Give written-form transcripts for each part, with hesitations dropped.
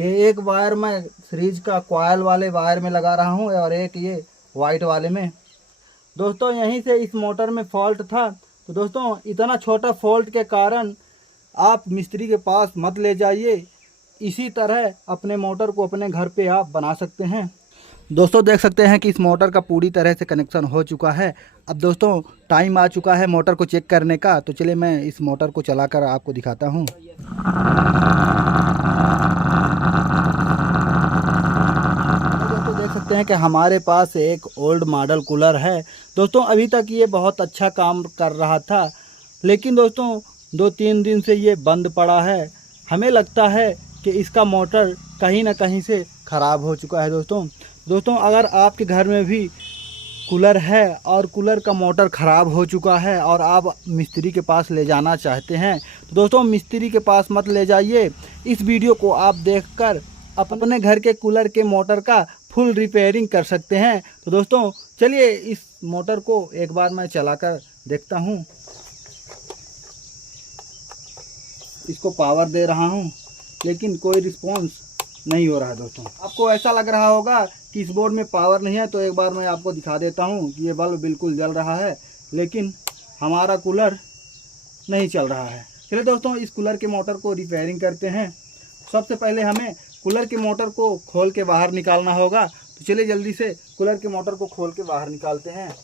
कि एक वायर मैं सीरीज का कॉयल वाले वायर में लगा रहा हूँ और एक ये वाइट वाले में। दोस्तों यहीं से इस मोटर में फॉल्ट था। तो दोस्तों इतना छोटा फॉल्ट के कारण आप मिस्त्री के पास मत ले जाइए, इसी तरह अपने मोटर को अपने घर पे आप बना सकते हैं। दोस्तों देख सकते हैं कि इस मोटर का पूरी तरह से कनेक्शन हो चुका है। अब दोस्तों टाइम आ चुका है मोटर को चेक करने का, तो चलिए मैं इस मोटर को चलाकर आपको दिखाता हूँ। दोस्तों देख सकते हैं कि हमारे पास एक ओल्ड मॉडल कूलर है। दोस्तों अभी तक ये बहुत अच्छा काम कर रहा था, लेकिन दोस्तों 2-3 दिन से ये बंद पड़ा है। हमें लगता है कि इसका मोटर कहीं ना कहीं से ख़राब हो चुका है। दोस्तों अगर आपके घर में भी कूलर है और कूलर का मोटर ख़राब हो चुका है और आप मिस्त्री के पास ले जाना चाहते हैं, तो दोस्तों मिस्त्री के पास मत ले जाइए। इस वीडियो को आप देखकर अपने घर के कूलर के मोटर का फुल रिपेयरिंग कर सकते हैं। तो दोस्तों चलिए इस मोटर को एक बार मैं चलाकर देखता हूँ। इसको पावर दे रहा हूँ लेकिन कोई रिस्पॉन्स नहीं हो रहा है। दोस्तों आपको ऐसा लग रहा होगा कि इस बोर्ड में पावर नहीं है, तो एक बार मैं आपको दिखा देता हूँ कि ये बल्ब बिल्कुल जल रहा है, लेकिन हमारा कूलर नहीं चल रहा है। चलिए दोस्तों इस कूलर के मोटर को रिपेयरिंग करते हैं। सबसे पहले हमें कूलर के मोटर को खोल के बाहर निकालना होगा। तो चलिए जल्दी से कूलर के मोटर को खोल के बाहर निकालते हैं।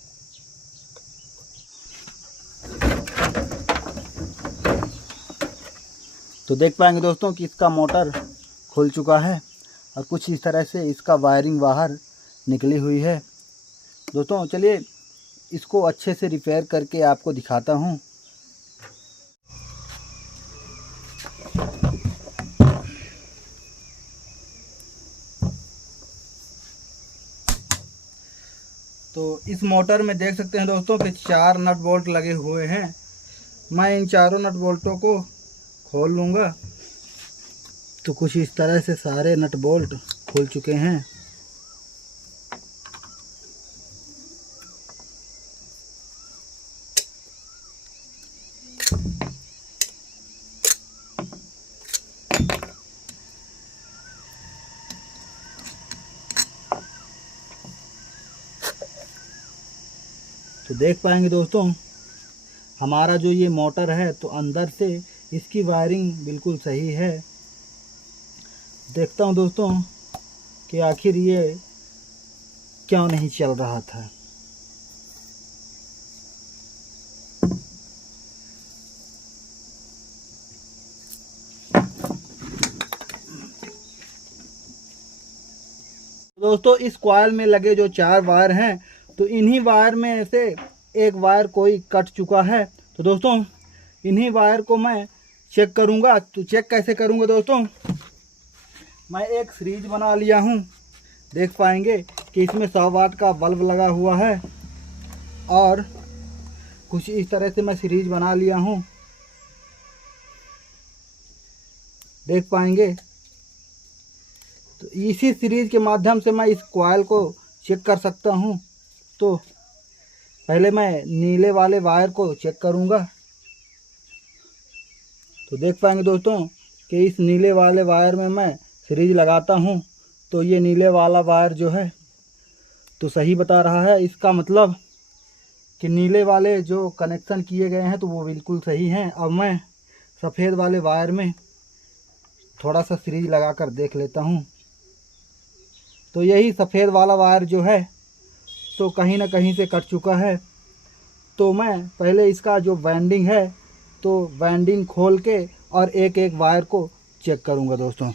तो देख पाएंगे दोस्तों कि इसका मोटर खुल चुका है और कुछ इस तरह से इसका वायरिंग बाहर निकली हुई है। दोस्तों चलिए इसको अच्छे से रिपेयर करके आपको दिखाता हूँ। तो इस मोटर में देख सकते हैं दोस्तों कि 4 नट बोल्ट लगे हुए हैं। मैं इन चारों नट बोल्टों को खोल लूँगा। तो कुछ इस तरह से सारे नट बोल्ट खुल चुके हैं। तो देख पाएंगे दोस्तों हमारा जो ये मोटर है, तो अंदर से इसकी वायरिंग बिल्कुल सही है। देखता हूँ दोस्तों कि आखिर ये क्यों नहीं चल रहा था। दोस्तों इस कॉइल में लगे जो 4 वायर हैं, तो इन्हीं वायर में से एक वायर कोई कट चुका है। तो दोस्तों इन्हीं वायर को मैं चेक करूंगा। तो चेक कैसे करूंगा दोस्तों, मैं एक सीरीज बना लिया हूं। देख पाएंगे कि इसमें 100 वाट का बल्ब लगा हुआ है और कुछ इस तरह से मैं सीरीज बना लिया हूं। देख पाएंगे तो इसी सीरीज के माध्यम से मैं इस कॉइल को चेक कर सकता हूं। तो पहले मैं नीले वाले वायर को चेक करूंगा। तो देख पाएंगे दोस्तों कि इस नीले वाले वायर में मैं सीरीज लगाता हूं, तो ये नीले वाला वायर जो है तो सही बता रहा है। इसका मतलब कि नीले वाले जो कनेक्शन किए गए हैं तो वो बिल्कुल सही हैं। अब मैं सफ़ेद वाले वायर में थोड़ा सा सीरीज लगा कर देख लेता हूं। तो यही सफ़ेद वाला वायर जो है तो कहीं ना कहीं से कट चुका है। तो मैं पहले इसका जो वाइंडिंग है तो वाइंडिंग खोल के और एक एक वायर को चेक करूंगा दोस्तों।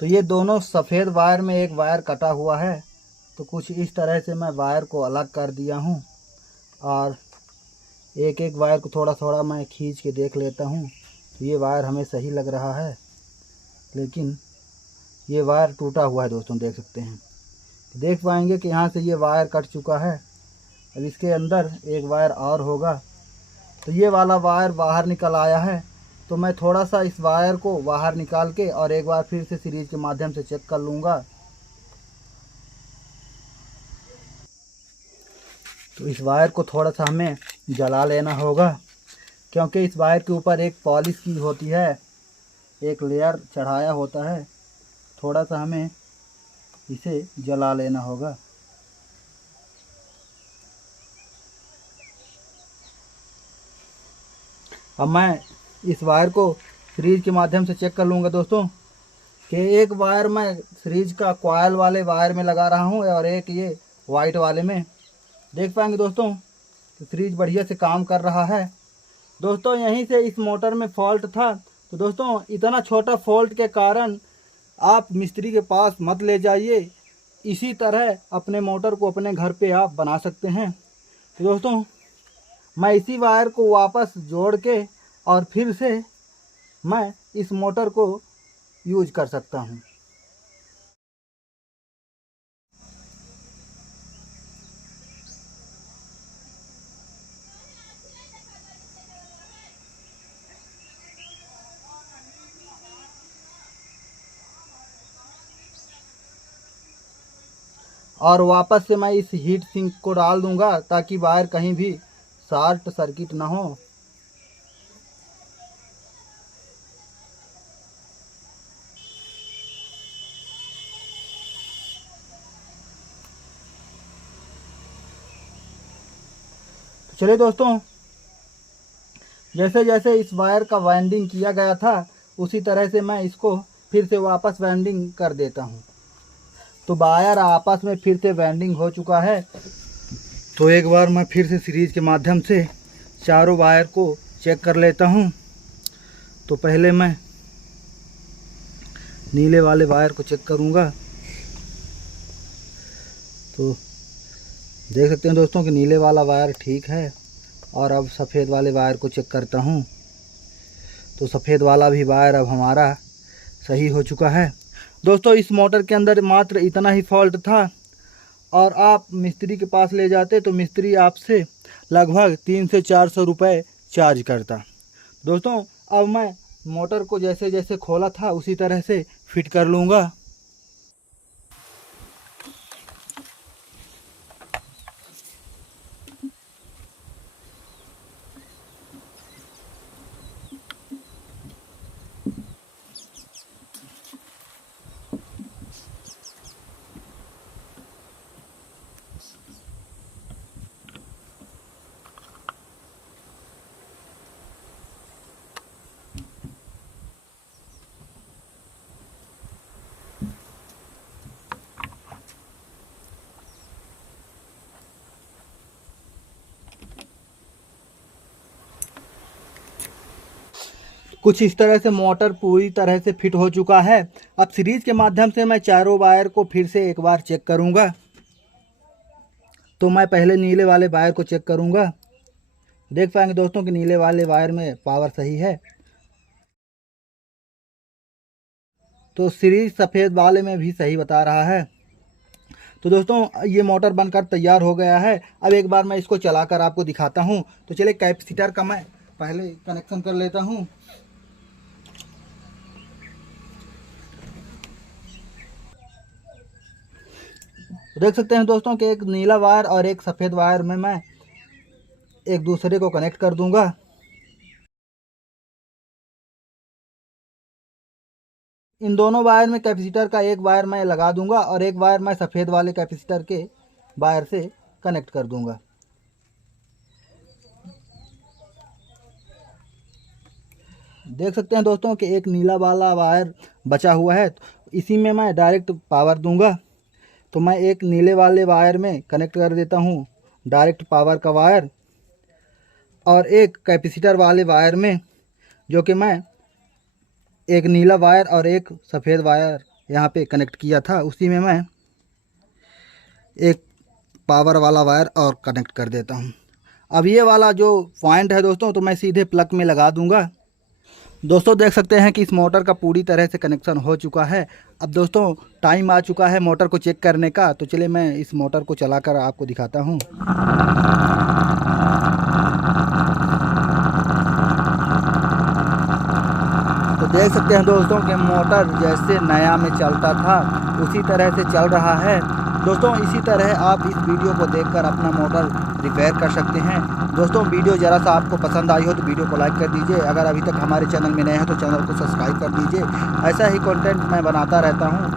तो ये दोनों सफ़ेद वायर में एक वायर कटा हुआ है। तो कुछ इस तरह से मैं वायर को अलग कर दिया हूँ और एक एक वायर को थोड़ा थोड़ा मैं खींच के देख लेता हूँ। तो ये वायर हमें सही लग रहा है, लेकिन ये वायर टूटा हुआ है दोस्तों। देख सकते हैं, देख पाएंगे कि यहाँ से ये वायर कट चुका है। अब इसके अंदर एक वायर और होगा, तो ये वाला वायर बाहर निकल आया है। तो मैं थोड़ा सा इस वायर को बाहर निकाल के और एक बार फिर से सीरीज के माध्यम से चेक कर लूँगा। तो इस वायर को थोड़ा सा हमें जला लेना होगा, क्योंकि इस वायर के ऊपर एक पॉलिश की होती है, एक लेयर चढ़ाया होता है। थोड़ा सा हमें इसे जला लेना होगा। अब मैं इस वायर को सीरीज के माध्यम से चेक कर लूँगा दोस्तों कि एक वायर मैं सीरीज का कॉयल वाले वायर में लगा रहा हूँ और एक ये वाइट वाले में। देख पाएंगे दोस्तों कि सीरीज बढ़िया से काम कर रहा है। दोस्तों यहीं से इस मोटर में फॉल्ट था। तो दोस्तों इतना छोटा फॉल्ट के कारण आप मिस्त्री के पास मत ले जाइए, इसी तरह अपने मोटर को अपने घर पे आप बना सकते हैं। तो दोस्तों मैं इसी वायर को वापस जोड़ के और फिर से मैं इस मोटर को यूज कर सकता हूँ। और वापस से मैं इस हीट सिंक को डाल दूंगा ताकि वायर कहीं भी शॉर्ट सर्किट ना हो। तो चलिए दोस्तों, जैसे जैसे इस वायर का वाइंडिंग किया गया था उसी तरह से मैं इसको फिर से वापस वाइंडिंग कर देता हूँ। तो वायर आपस में फिर से वाइंडिंग हो चुका है। तो एक बार मैं फिर से सीरीज के माध्यम से चारों वायर को चेक कर लेता हूँ। तो पहले मैं नीले वाले वायर को चेक करूँगा। तो देख सकते हैं दोस्तों कि नीले वाला वायर ठीक है। और अब सफ़ेद वाले वायर को चेक करता हूँ। तो सफ़ेद वाला भी वायर अब हमारा सही हो चुका है। दोस्तों इस मोटर के अंदर मात्र इतना ही फॉल्ट था और आप मिस्त्री के पास ले जाते तो मिस्त्री आपसे लगभग 300 से 400 रुपये चार्ज करता। दोस्तों अब मैं मोटर को जैसे जैसे खोला था उसी तरह से फिट कर लूँगा। कुछ इस तरह से मोटर पूरी तरह से फिट हो चुका है। अब सीरीज के माध्यम से मैं चारों वायर को फिर से एक बार चेक करूंगा। तो मैं पहले नीले वाले वायर को चेक करूंगा। देख पाएंगे दोस्तों कि नीले वाले वायर में पावर सही है। तो सीरीज सफ़ेद वाले में भी सही बता रहा है। तो दोस्तों ये मोटर बनकर तैयार हो गया है। अब एक बार मैं इसको चलाकर आपको दिखाता हूँ। तो चलिए कैपेसिटर का मैं पहले कनेक्शन कर लेता हूँ। देख सकते हैं दोस्तों कि एक नीला वायर और एक सफ़ेद वायर में मैं एक दूसरे को कनेक्ट कर दूंगा। इन दोनों वायर में कैपेसिटर का एक वायर मैं लगा दूंगा और एक वायर मैं सफ़ेद वाले कैपेसिटर के वायर से कनेक्ट कर दूंगा। देख सकते हैं दोस्तों कि एक नीला वाला वायर बचा हुआ है। तो इसी में मैं डायरेक्ट पावर दूंगा। तो मैं एक नीले वाले वायर में कनेक्ट कर देता हूँ डायरेक्ट पावर का वायर, और एक कैपेसिटर वाले वायर में जो कि मैं एक नीला वायर और एक सफ़ेद वायर यहाँ पे कनेक्ट किया था उसी में मैं एक पावर वाला वायर और कनेक्ट कर देता हूँ। अब ये वाला जो पॉइंट है दोस्तों तो मैं सीधे प्लग में लगा दूँगा। दोस्तों देख सकते हैं कि इस मोटर का पूरी तरह से कनेक्शन हो चुका है। अब दोस्तों टाइम आ चुका है मोटर को चेक करने का। तो चलिए मैं इस मोटर को चलाकर आपको दिखाता हूँ। देख सकते हैं दोस्तों कि मोटर जैसे नया में चलता था उसी तरह से चल रहा है। दोस्तों इसी तरह आप इस वीडियो को देखकर अपना मोटर रिपेयर कर सकते हैं। दोस्तों वीडियो ज़रा सा आपको पसंद आई हो तो वीडियो को लाइक कर दीजिए। अगर अभी तक हमारे चैनल में नए हैं तो चैनल को सब्सक्राइब कर दीजिए। ऐसा ही कंटेंट मैं बनाता रहता हूँ।